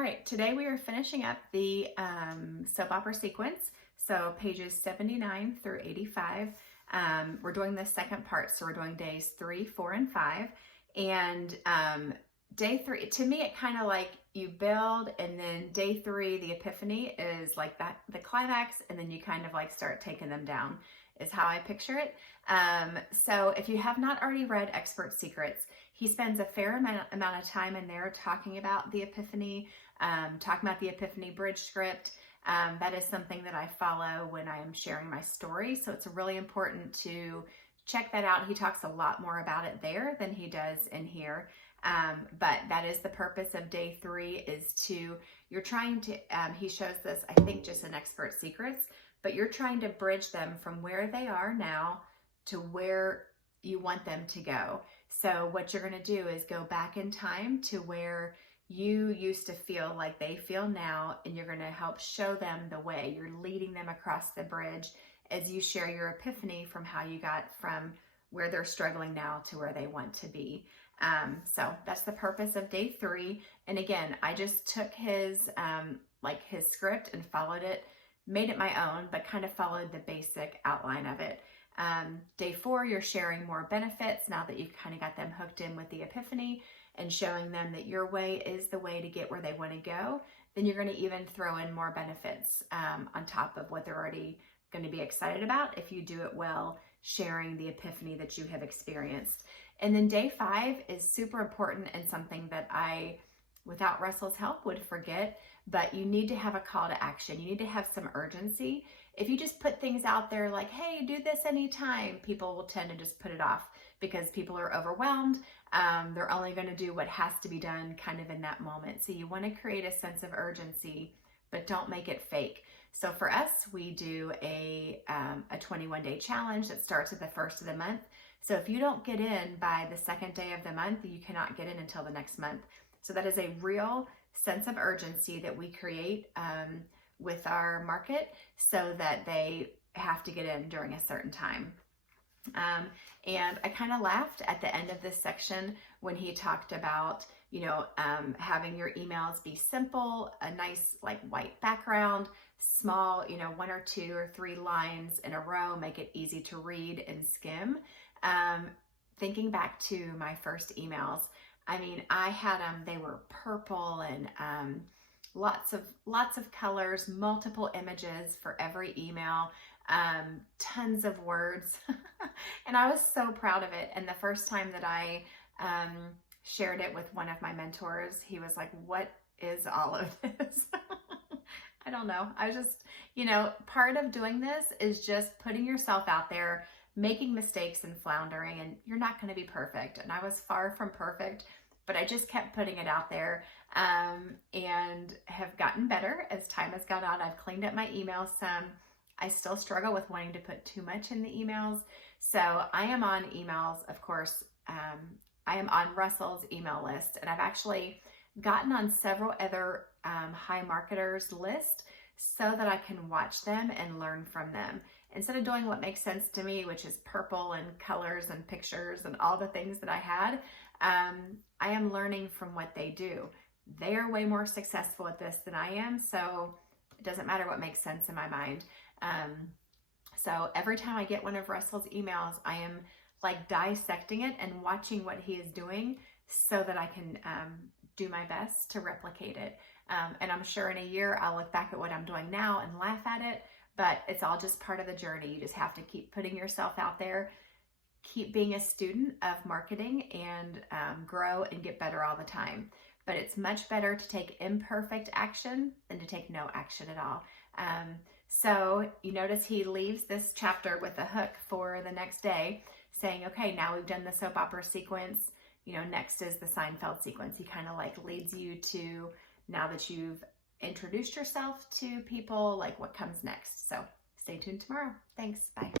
All right, today we are finishing up the soap opera sequence, so pages 79 through 85. We're doing the second part, so we're doing days 3, 4, and 5. And day 3, to me, it kind of like you build, and then day 3, the epiphany is like that, the climax, and then you kind of like start taking them down, is how I picture it. So if you have not already read Expert Secrets, he spends a fair amount of time in there talking about the epiphany, talking about the epiphany bridge script. That is something that I follow when I am sharing my story. So it's really important to check that out. He talks a lot more about it there than he does in here. But that is the purpose of day 3, is you're trying to, he shows this, I think, just in Expert Secrets, but you're trying to bridge them from where they are now to where you want them to go. So what you're going to do is go back in time to where you used to feel like they feel now, and you're going to help show them the way. You're leading them across the bridge as you share your epiphany from how you got from where they're struggling now to where they want to be. So that's the purpose of day 3. And again, I just took his his script and followed it, made it my own, but kind of followed the basic outline of it. Day 4, you're sharing more benefits now that you've kind of got them hooked in with the epiphany and showing them that your way is the way to get where they want to go. Then you're going to even throw in more benefits on top of what they're already going to be excited about if you do it well, sharing the epiphany that you have experienced. And then day 5 is super important and something that I, without Russell's help, would forget, but you need to have a call to action. You need to have some urgency. If you just put things out there like, hey, do this anytime, people will tend to just put it off because people are overwhelmed. They're only going to do what has to be done kind of in that moment. So you want to create a sense of urgency, but don't make it fake. So for us, we do a 21-day challenge that starts at the first of the month. So if you don't get in by the second day of the month, you cannot get in until the next month. So that is a real sense of urgency that we create with our market so that they have to get in during a certain time. And I kind of laughed at the end of this section when he talked about, having your emails be simple, a nice like white background, small, 1 or 2 or 3 lines in a row, make it easy to read and skim. Thinking back to my first emails, I mean, I had them, they were purple and lots of colors, multiple images for every email, tons of words. And I was so proud of it. And the first time that I shared it with one of my mentors, he was like, what is all of this? I don't know. I just, part of doing this is just putting yourself out there, making mistakes and floundering, and you're not going to be perfect. And I was far from perfect, but I just kept putting it out there and have gotten better as time has gone on. I've cleaned up my emails some. I still struggle with wanting to put too much in the emails. So I am on emails, of course. I am on Russell's email list, and I've actually gotten on several other high marketers list so that I can watch them and learn from them. Instead of doing what makes sense to me, which is purple and colors and pictures and all the things that I had, I am learning from what they do. They are way more successful at this than I am, so it doesn't matter what makes sense in my mind. So every time I get one of Russell's emails, I am like dissecting it and watching what he is doing so that I can do my best to replicate it. And I'm sure in a year I'll look back at what I'm doing now and laugh at it, but it's all just part of the journey. You just have to keep putting yourself out there, keep being a student of marketing, and grow and get better all the time. But it's much better to take imperfect action than to take no action at all. So you notice he leaves this chapter with a hook for the next day saying, okay, now we've done the soap opera sequence, next is the Seinfeld sequence. He kind of like leads you to, now that you've introduced yourself to people, like what comes next. So stay tuned tomorrow. Thanks. Bye.